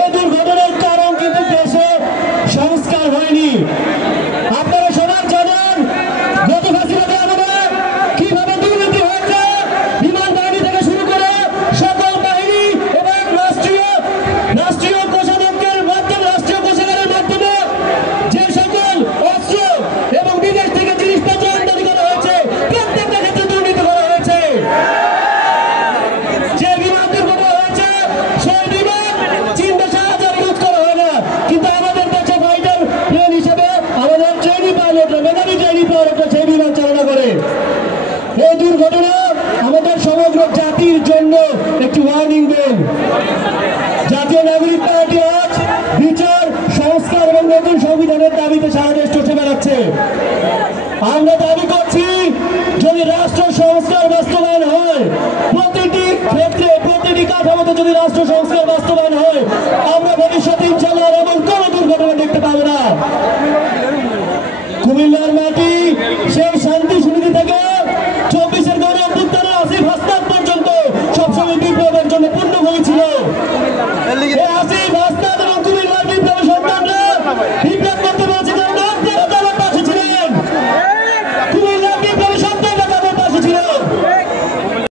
এই দুর্ঘটনার কারণ কিন্তু দেশে সংস্কার হয়নি। আপনারা সবাই জানেন গত ফাঁসিবাদী আমলে কিভাবে দুর্নীতি হয়েছে, বিমান বাহিনী থেকে শুরু করে সকল বাহিনী এবং রাষ্ট্রীয় কোষাধ্যক্ষের মাধ্যমে, রাষ্ট্রীয় কোষাগারের মাধ্যমে যে সকল অস্ত্র এবং বিদেশ থেকে জিনিসপত্র আমদানি করা হয়েছে, প্রত্যেকটা ক্ষেত্রে দুর্নীতি করা হয়েছে। যে বিমান দুর্ঘটনা হয়েছে সেই বিমান চীন দেশে হাজার ইউজ করা হয় না, কিন্তু আমাদের দেশে ফাইটার প্লেন হিসেবে আমাদের ট্রেনি পাইলটরা, মেধাবী ট্রেনি পাইলটরা সেই বিমান চালনা করে। এই দুর্ঘটনা আমাদের সমগ্র জাতির জন্য একটি ওয়ার্নিং বেল। জাতীয় নাগরিক পার্টি আজ বিচার, সংস্কার এবং নতুন সংবিধানের দাবিতে সারা দেশ চষে বেড়াচ্ছে। আমরা দাবি করছি, যদি রাষ্ট্র সংস্কার বাস্তবায়ন হয়, প্রতিটি ক্ষেত্রে প্রতিটি কাঠামোতে যদি রাষ্ট্র সংস্কার বাস্তবায়ন হয়, আমরা ভবিষ্যতে ইনশাআল্লাহ এমন কোনো দুর্ঘটনা দেখতে পাবো না। কুমিল্লার মাটি সেই শান্তি সমিতি থেকে 24-এর গণ অভ্যুত্থানের আসিফ হাসনাত পর্যন্ত সবসময় বিপ্লবের জন্য পূর্ণভূমি ছিল। এই আসিফ হাসনাত এবং কুমিল্লার বিপ্লবের সন্তানরা বিপ্লব করতে পেরেছে